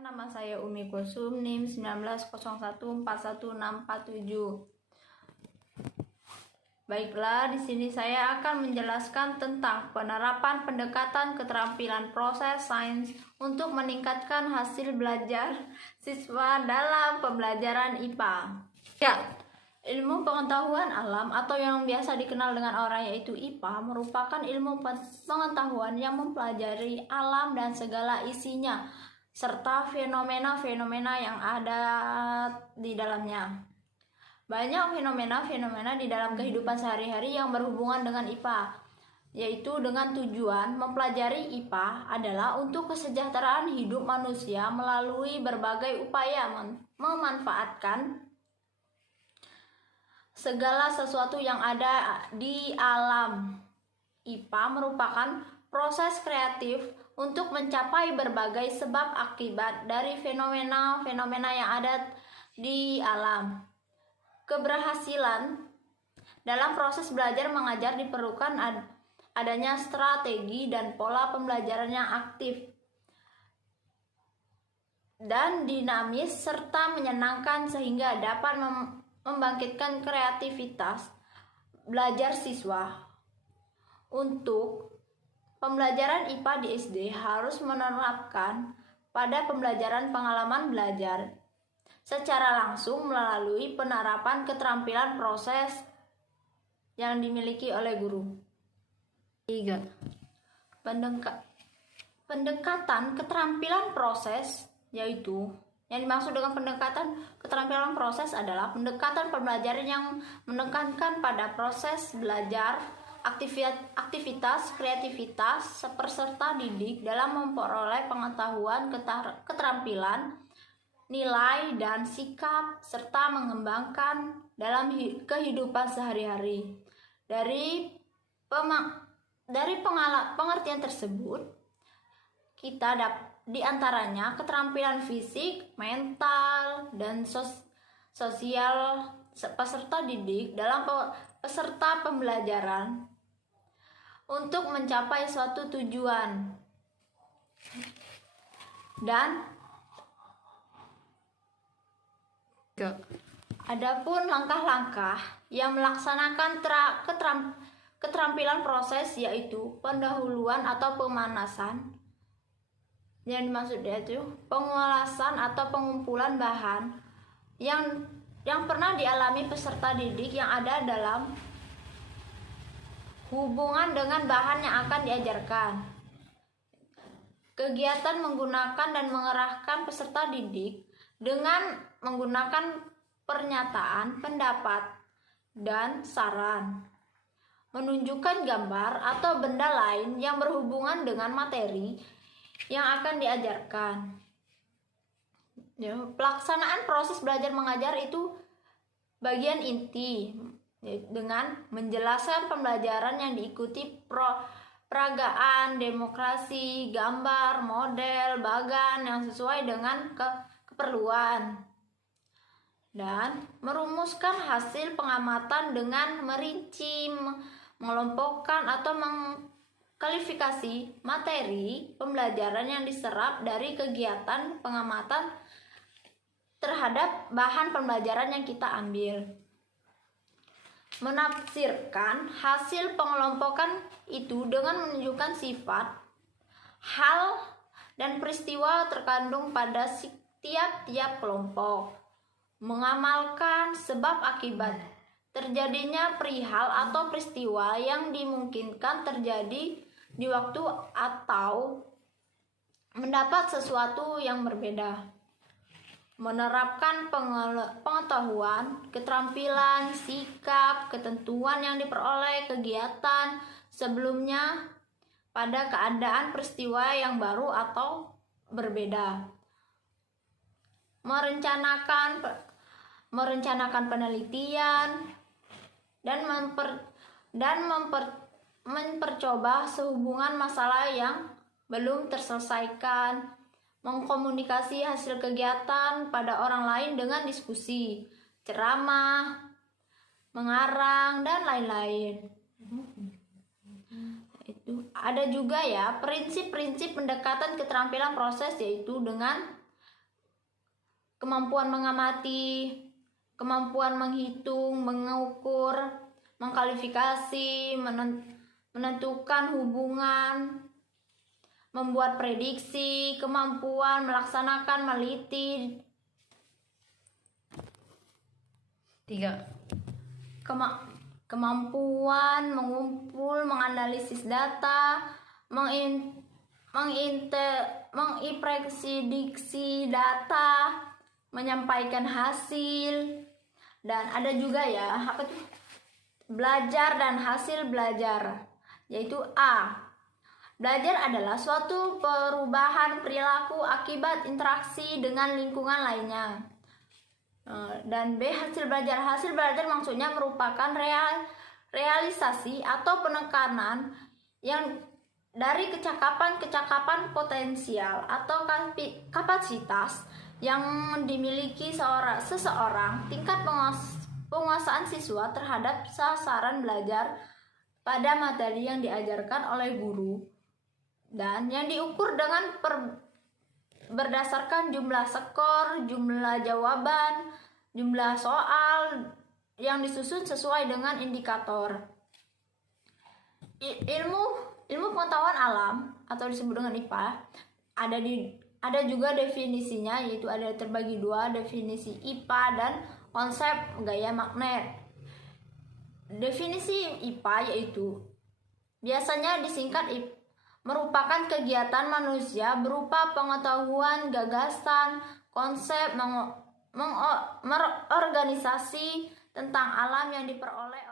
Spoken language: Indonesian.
Nama saya Umi Kulsum, NIM 1901416447. Baiklah, di sini saya akan menjelaskan tentang penerapan pendekatan keterampilan proses sains untuk meningkatkan hasil belajar siswa dalam pembelajaran IPA. Ya, ilmu pengetahuan alam atau yang biasa dikenal dengan orang yaitu IPA merupakan ilmu pengetahuan yang mempelajari alam dan segala isinya serta fenomena-fenomena yang ada di dalamnya. Banyak fenomena-fenomena di dalam kehidupan sehari-hari yang berhubungan dengan IPA, yaitu dengan tujuan mempelajari IPA adalah untuk kesejahteraan hidup manusia melalui berbagai upaya memanfaatkan segala sesuatu yang ada di alam. IPA merupakan proses kreatif untuk mencapai berbagai sebab akibat dari fenomena-fenomena yang ada di alam. Keberhasilan dalam proses belajar mengajar diperlukan adanya strategi dan pola pembelajaran yang aktif dan dinamis serta menyenangkan sehingga dapat membangkitkan kreativitas belajar siswa. Untuk pembelajaran IPA di SD harus menerapkan pada pembelajaran pengalaman belajar secara langsung melalui penerapan keterampilan proses yang dimiliki oleh guru. 3. Pendekatan keterampilan proses, yaitu yang dimaksud dengan pendekatan keterampilan proses adalah pendekatan pembelajaran yang menekankan pada proses belajar, aktivitas, kreativitas peserta didik dalam memperoleh pengetahuan, keterampilan, nilai, dan sikap, serta mengembangkan dalam kehidupan sehari-hari. Dari pengertian tersebut, kita diantaranya keterampilan fisik, mental, dan sosial peserta didik dalam peserta pembelajaran untuk mencapai suatu tujuan. Dan adapun langkah-langkah yang melaksanakan keterampilan proses yaitu pendahuluan atau pemanasan. Yang dimaksud yaitu pengulasan atau pengumpulan bahan yang pernah dialami peserta didik yang ada dalam hubungan dengan bahan yang akan diajarkan. Kegiatan menggunakan dan mengerahkan peserta didik dengan menggunakan pernyataan, pendapat, dan saran. Menunjukkan gambar atau benda lain yang berhubungan dengan materi yang akan diajarkan. Pelaksanaan proses belajar mengajar itu bagian inti dengan menjelaskan pembelajaran yang diikuti peragaan, demokrasi, gambar, model, bagan yang sesuai dengan keperluan, dan merumuskan hasil pengamatan dengan merinci, mengelompokkan atau mengklasifikasi materi pembelajaran yang diserap dari kegiatan pengamatan terhadap bahan pembelajaran yang kita ambil. Menafsirkan hasil pengelompokan itu dengan menunjukkan sifat, hal, dan peristiwa terkandung pada tiap-tiap kelompok. Mengamalkan sebab akibat terjadinya perihal atau peristiwa yang dimungkinkan terjadi di waktu atau mendapat sesuatu yang berbeda. Menerapkan pengetahuan, keterampilan, sikap, ketentuan yang diperoleh kegiatan sebelumnya pada keadaan peristiwa yang baru atau berbeda. Merencanakan penelitian dan mempercoba sehubungan masalah yang belum terselesaikan. Mengkomunikasi hasil kegiatan pada orang lain dengan diskusi, ceramah, mengarang, dan lain-lain. Itu ada juga ya prinsip-prinsip pendekatan keterampilan proses, yaitu dengan kemampuan mengamati, kemampuan menghitung, mengukur, mengklasifikasi, menentukan hubungan, membuat prediksi, kemampuan melaksanakan meneliti. 3. Kemampuan mengumpul, menganalisis data, mengiprediksi data, menyampaikan hasil. Dan ada juga ya, belajar dan hasil belajar, yaitu A. Belajar adalah suatu perubahan perilaku akibat interaksi dengan lingkungan lainnya. Dan B. Hasil belajar. Hasil belajar maksudnya merupakan realisasi atau penekanan yang dari kecakapan potensial atau kapasitas yang dimiliki seseorang, tingkat penguasaan siswa terhadap sasaran belajar pada materi yang diajarkan oleh guru, dan yang diukur dengan berdasarkan jumlah skor, jumlah jawaban, jumlah soal yang disusun sesuai dengan indikator. Ilmu pengetahuan alam atau disebut dengan IPA ada juga definisinya, yaitu ada terbagi dua, definisi IPA dan konsep gaya magnet. Definisi IPA yaitu biasanya disingkat merupakan kegiatan manusia berupa pengetahuan, gagasan, konsep, mengorganisasi tentang alam yang diperoleh